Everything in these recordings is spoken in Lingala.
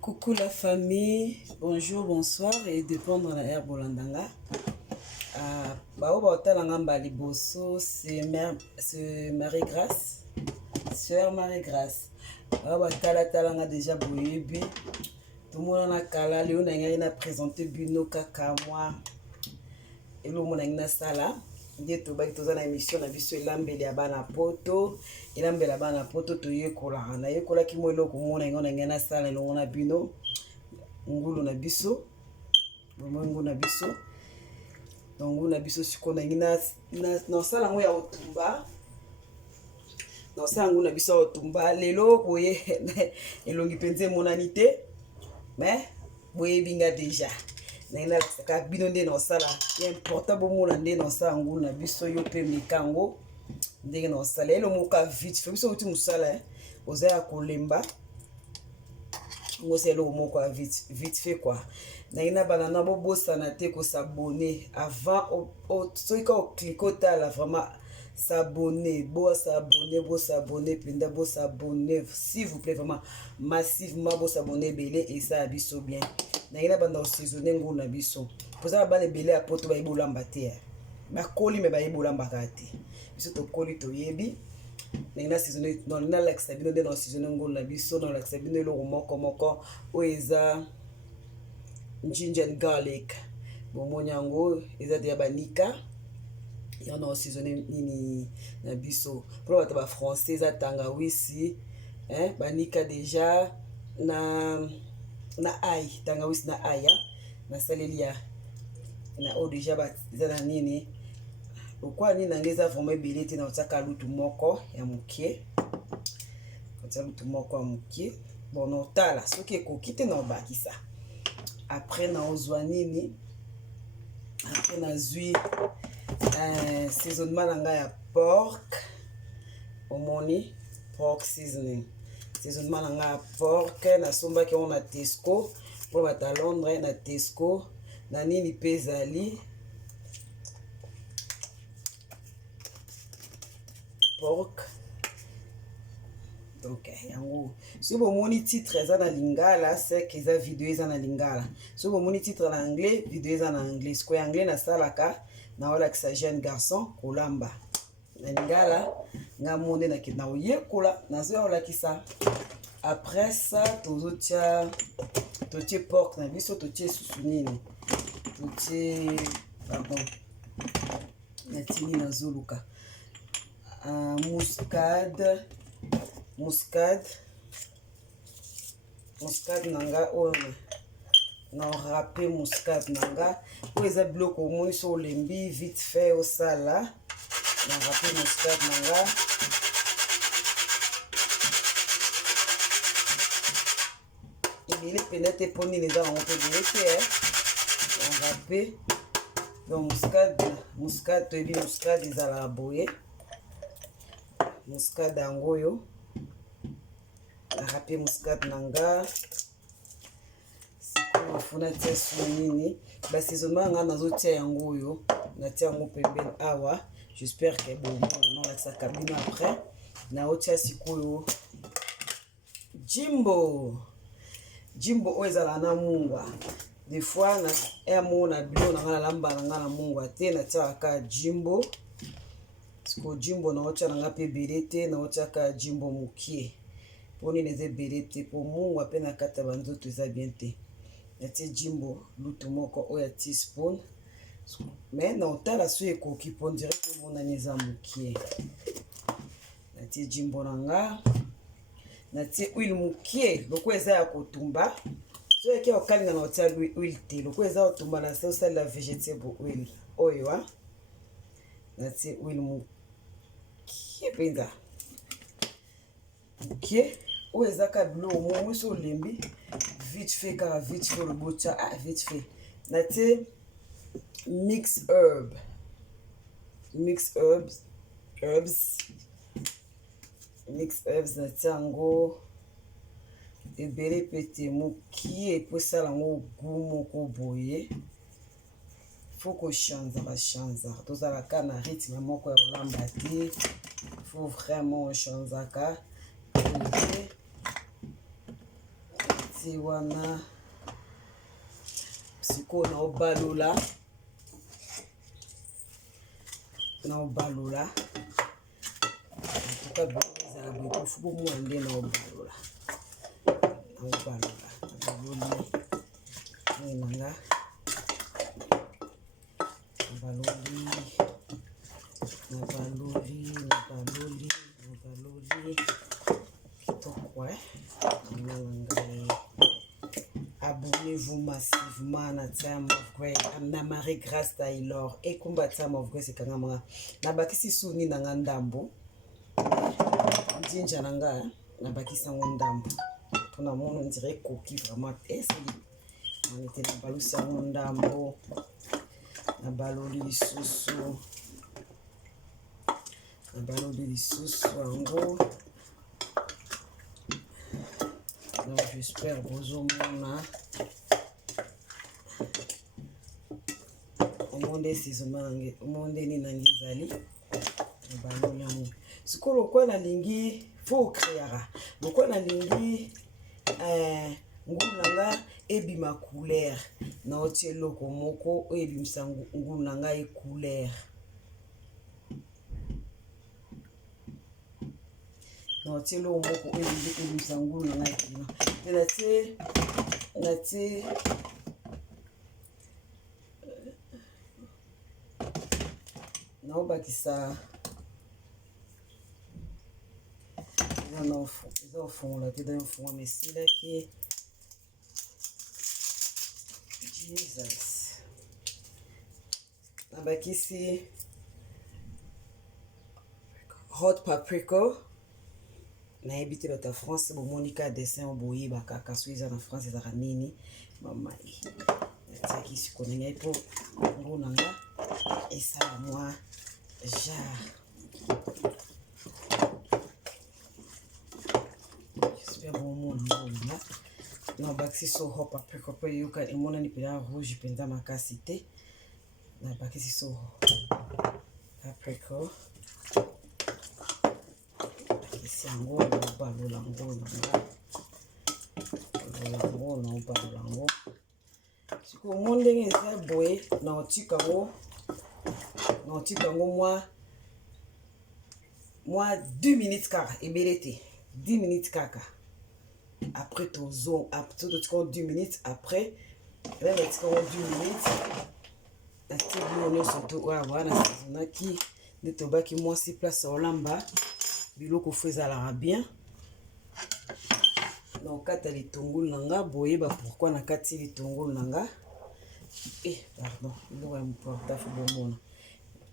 Coucou la famille, bonjour, bonsoir et dépendre la air bolandanga. Bao baotalanga mbali bosso, c'est Marie-Grâce, sœur Marie-Grâce. Bao batala déjà boyebi. Tout le monde a kala, léo na présenté bino kaka moi. Et le monde na sala. Nde tobaki toza na émission na biso elambeli ya bana poto elambela bana poto toyekolaka nayekolaki mo eloko mona yango na ngai nasala elongo na bino ngulu na biso ngulu na biso donc ngulu na biso siko na ngai nasala yango ya otumba nasala ngulu na biso ya otumba lelo boye elongi mpenza emonani te mais boyebinga déjà na saka bino nde na sala important bomona nde na sala ngulu na biso yo pe mikango ndenge na sala elo moka vite fait biso uti musala oza ya kolemba ngose elo moko vite fait quoi na bana na bobosana te ko s'abonner avant soki ka cliquer tala vraiment s'abonner penda s'abonner s'il vous plaît vraiment massivement s'abonner belé et ça biso bien na banda saisonner ngulu na biso poza ba le belé a poto ba ibolamba te ba koli me ba ibolamba kate biso to koli to yebi na saisonner na l'axe bino de na saisonner ngulu na biso na l'axe bino lo moko o eza ginger and garlic bomonyango eza de banika y en a saisonné nini na biso pour ba français za tangawisi banika déjà na ai tangawisi na aya na salelia na o déjà ba za na nini okwa nini ngeza vraiment ebelete na otaka lutu moko ya mukie kota lutu moko ya mukie bon otala soki ekokite na obakisa après na ozwa nini après na zui saisonnement nanga ya pork omoni pork seasoning saisonnement nanga ya pork na sombaki on na Tesco pour bata Londres na Tesco na nini pezali pork donc yango si vous moni titre eza na lingala c'est que eza vidéo eza na lingala si vous moni titre na anglais vidéo eza na anglais ko anglais na salaka na wala kisa jeune garçon kolamba na lingala nga monde na kina oyekola na zo wala kisa après ça tozotia pork na biso totie susunini totie pardon na tini na zoluka muscade nanga oyo na râpé muscade nanga o eza biloko omoni so olembi vite fait au sala na râpé muscade nanga ebele pene te mpo nini eza nango mpe ebele te na râpé donc muscade toyebi muscade ezalaka boye muscade yango oyo na râpé muscade nanga funa tia su nini basaisonnement nga nazotia yango oyo natia yango pembeni awa j'espère que bomona nalakisaka bino après naotia sikoyo jimbo oyo ezalaka na mungwa des fois na emo na bilo na nga nalamba na nga na mungwa te natiaka ka jimbo siko jimbo naotia nanga mpe ebele te naotiaka jimbo mokie mpo nini eza ebele te mpo mungwa mpe na kati ya banzoto eza bien te natie jimbo lutu moko oyo ya teaspoon mais na otala so ekoki mpo direct emonani eza mokie natie jimbo na nga natie huile mokie loko eza ya kotumba so eke okalinga na otia huile te loko eza otumba na se osalela vegetable huile oyo natie huile mokie mpenza mokie oyo ezaka biloko momoi so olembi vite fait kaka vite fait lobotia vite fait natie mix herbs natie yango ebele pete mokie eposala yango gu moko boye faut kochanzaka tozalaka na rythme moko ya kolamba te faut vraiment ochanzaka ti wana siko na obalola tuka bizala boye fuko mwande na obalola baloli nanga baloli kitoko abonnez-vous massivement na Time of Grace na Marie-Grâce Taylor et kumba Time of Grace kangama na bakisi suni nanga ndambo njinja nanga na bakisa ndambo pona mono on dirait coquille vraiment esseli on était na balusa ndambo na baloli lisusu yango. Donc j'espère bozomona omonde saisonnement omonde ni nangizali baloli yango sikolo kwa na lingi faut créer lokwa na lingi ngulanga ebima couleur na otie loko moko ebimisa ngulanga e couleur na otie loko moko ebimisa ngulanga e couleur natie naobakisa eza ofungola te da ofungola mesilaki Jesus nabakisi hot paprika nayebi te bato ya France bomoni ka dessin boyebaka kaso eza na France ezaka nini mamai natiaki siko na ngai mpo ngo na nga esala mwa jar j'espère bomona ngo na nabakisi so hot paprika mpo eyoka emonani mpenza rouge mpenza makasi te nabakisi so paprika yango balola ngo siko mo ndenge eza boye na otika ngo mwa 2 minutes kaka ebele te 10 minutes kaka après totika 10 minutes après natika 10 minutes natie bilo nyonso to wana saisonaki nde tobaki mwasi place olamba biloko fo ezalaka bien na okata litungulu na nga boyeba pourquoi nakati litungulu na nga pardon biloko ya mporta fo bomona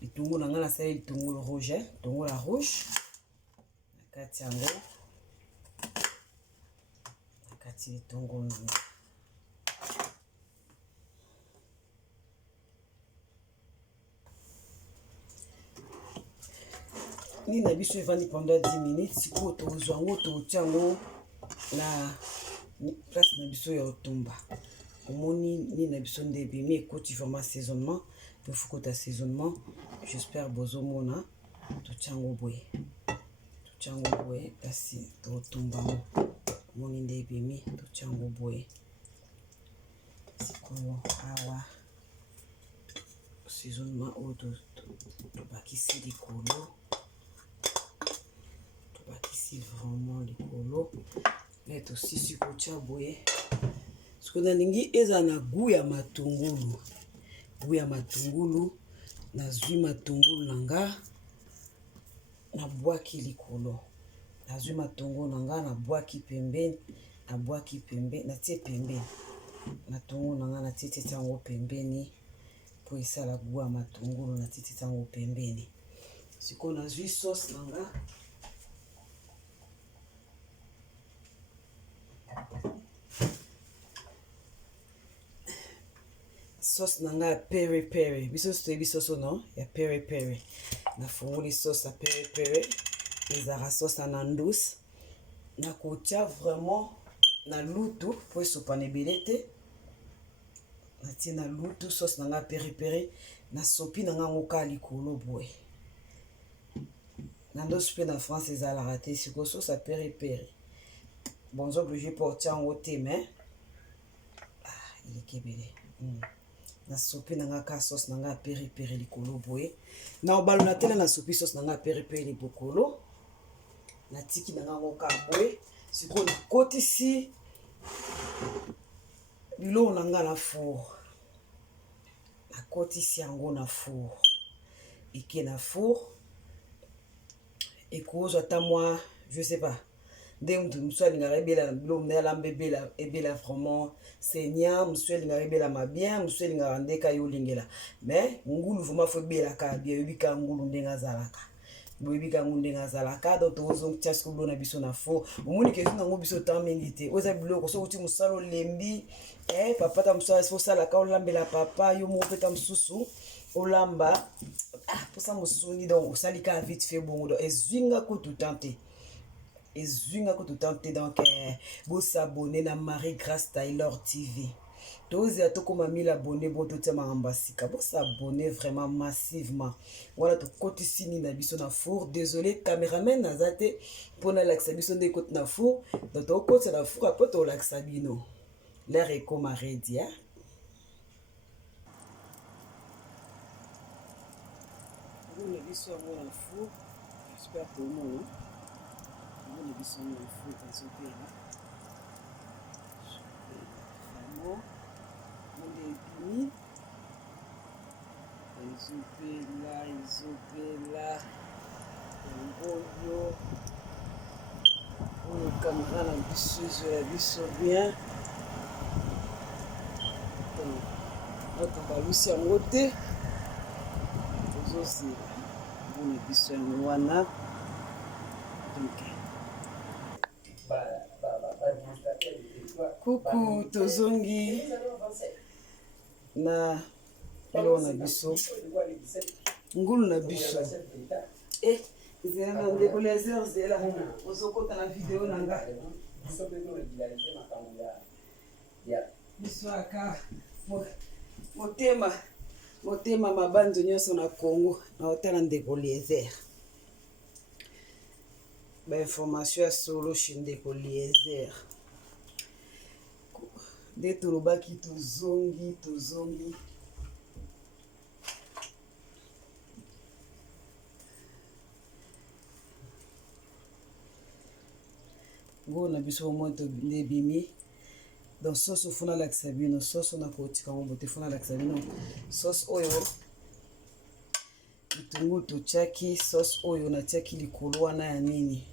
litungulu na nga nasali litungulu rouge litungulu ya rouge nakati yango nakati litungulu na nga ni na biso evandi pendant 10 minutes sikoyo tozwa yango totia yango na place na biso ya otumba omoni ni na biso nde ebimi ekoti vraiment saisonnement mpe fokota saisonnement j'espère bozomona totia yango boye kasi totumba yango omoni nde ebimi totia yango boye sikoyo awa saisonnement oyo tobakisi likolo bakisi vraiment likolo mais tosisi kotia boye siko nalingi eza na goût ya matungulu nazwi matungulu na nga nabwaki likolo nazwi matungulu na nga nabwaki pembeni natie pembeni matungulu na nga natie yango pembeni po esala goût ya matungulu natie yango pembeni siko nazwi sauce na nga sauce nanga ya pere biso toyebi soso no ya pere nafungoli sauce ya pere ezalaka sauce ya nandus nakotia vraiment na lutu po esopana ebele te natie na lutu sauce nanga ya pere nasopi nanga yango ka likolo boye nandoso mpe na France ezalaka te siko sauce ya pere bon nzo obligé po otia yango te mais eleki ebele nasopi nanga ka sauce nanga periperi likolo boye na obalola tele nasopi sauce nanga periperi bokolo natiki nanga ngo ka boye sikoyo nakotisi biloko nanga na four nakotisi yango na four eke na four ekozwa ata mwa je sais pas ndenge mutu mosusu alingaka ebela na biloko nde alamba ebela vraiment seigneur mosusu alingaka ebelama bien mosusu alingaka ndeka ye olingela mais ngulu vraiment fo ebelaka bien oyebika ngulu ndenge azalaka boyebika ngulu ndenge azalaka donc tozongia siko biloko na biso na fo omoni kezi nango biso temps mingi te oyo eza biloko soki oti mosala olembi papa ta mosusu fosalaka olambela papa yo moko mpe ta mosusu olamba mposa mosuni donc osali kaka vite fait bongo donc ezwinga kutu tante donc bosabone na Marie Grâce Taylor TV tozela tokoma 1000 abonné bo totia makambo ya sika bosabone vraiment massivement wana tokotisi nini na biso na four désolé caméraman naza te mpona alakisa biso nde ekoti na four donc tokotisa na four apres tolakisa bino l'air ekoma redi ngulu biso yango na four j'espère que ngulu biso yango na four ezopela vraiment ngulu epini ezopela yango oyo kamera na biso ezoya biso bien tobalusi yango te tozozela ngulu biso yango wana kuku tozongi na eloko na biso ngulu na biso ezela na ndeko laser zela ozokota na video na nga biso aka motema mabanzo nyonso na Congo na otala ndeko laser bainformation ya solo chez ndeko laser nde tolobaki tozongi ngo na biso omoi nde ebimi donc sauce ofuna alakisa bino sauce na kotika ngo bote funa alakisa bino sauce oyo bitungulu totiaki sauce oyo natiaki likolo wana ya nini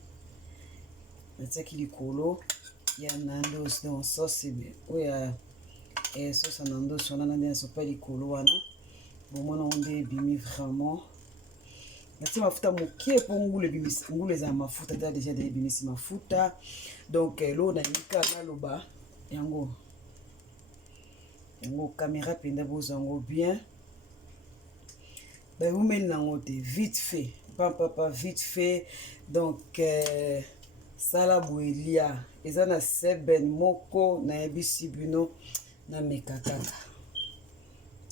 natiaki likolo ya nandos donc sauce oyo sauce ya nandos wana nde nasopa likolo wana bomona ngo nde ebimi vraiment natia mafuta mokie mpo ngulu eza mafuta ta deja de ebimisi mafuta donc lo nayika naloba yango caméra mpenza bozwa yango bien bayumeli nango te vite fait papa vite fait donc sala boelia eza na seben moko nayebisi bino nameka kaka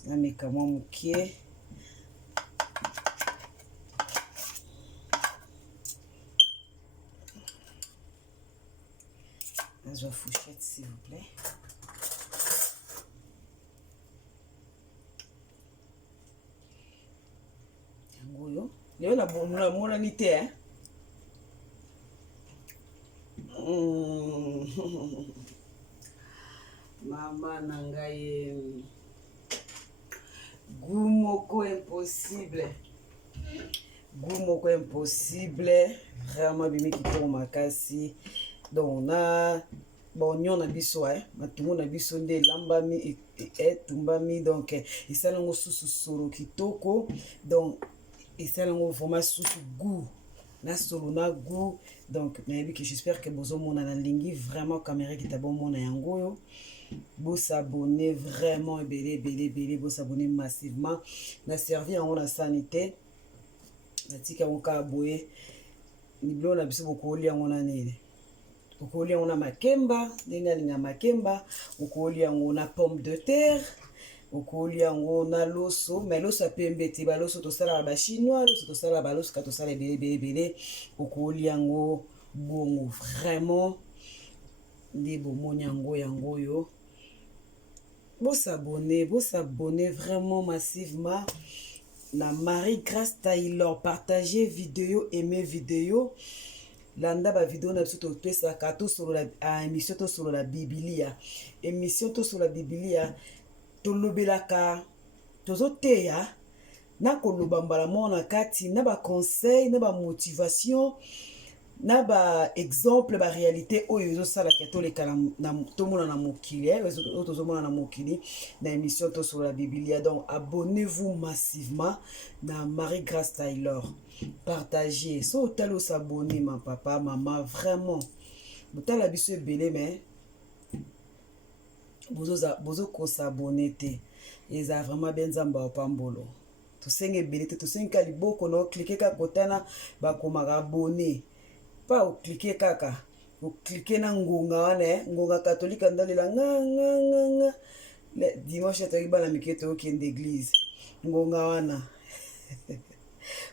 nameka mwa mokie nazwa fourchette s'il vous plaît yango oyo lelo namonani te mama na ngai goût moko impossible vraiment bimi kitoko makasi donc na baonion na biso matungu na biso nde elambami etumbami donc esala yango susu solo kitoko donc esala yango vraiment susu goût na solo na goût donc nayebi que j'espère que bozomona nalingi vraiment caméra kita bomona yango oyo bosabone vraiment ebele bosabone massivement na servi yango na sanité natika yango kaka boye libilo na biso bokolia yango na nini okolia yango na makemba ndenge alinga makemba okolia yango na pomme de terre okolia yango na loso mais loso apembe te baloso tosalaka bachinois loso tosalaka baloso ka tosala ebele okolia yango bongo vraiment nde bomoni yango oyo Vous s'abonner vraiment massivement. Na Marie-Grâce Taylor, partagez vidéo, aimez vidéo. Landa ba vidéo na biso topesaka to solo la émission to solo la Biblia. Émission to solo la Biblia to lobelaka tozo teya na koloba mbala mona kati na ba conseil na ba motivation na ba exemple ba réalité oyo ezo sala ke to leka na to mona na mokili tozo mona na mokili na émission to solo la Biblia. Donc abonnez-vous massivement na Marie-Grâce Taylor. Partagez. So talo s'abonner ma papa, maman, vraiment. Botala biso belé mais bozo ko s'abonner te. Eza vraiment benzamba opambolo. To senge belé te to senga liboko no cliquer ka kotana ba komaka abonner. Pas au cliquer kaka. Au cliquer na ngonga wana ngonga catholique ndalela nga. Le dimanche to ibala miketo okende église. Ngonga wana.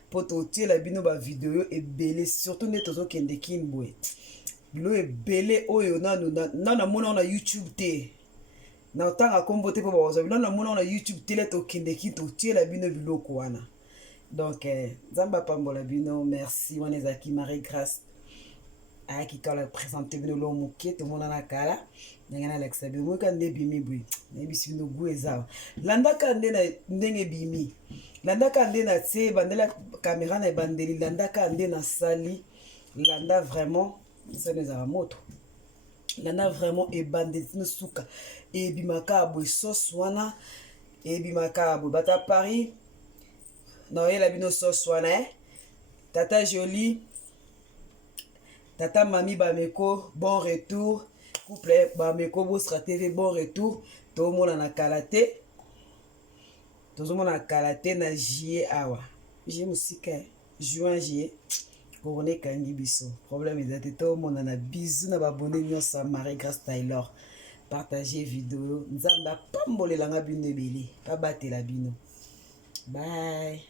Poto tie la bino ba vidéo ebele surtout ne tozo kende kinbwe bilo ebele oyo na mona na YouTube te na tanga kombo te po ba wazo na mona na YouTube te le to kende ki to tie la bino biloko wana. Donc zamba pambola bino, merci wana ezaki Marie-Grâce aki kala présenter bino lo moké to mona na kala ndenge na Alexa bino mo ka ndebimi bwi nebisi bino gu eza landaka ndenge bimi landaka nde na tie bandela caméra na bandeli landaka nde na sali landa vraiment ça nous a moto landa vraiment e bandeli no suka e bimaka boy sauce wana e bimaka boy bata Paris na yela bino sauce wana tata Jolie tata Mami Bameko bon retour couple Bameko Bosra TV bon retour to mona na kalaté tozomona kalaté na juillet awa j'ai musika juin juillet corona kangi biso problème ezate to mona na bisou na babonné nyonso Marie-Grâce Taylor. Partagez vidéo nzamba pambolelanga bino ebele pa batela bino bye.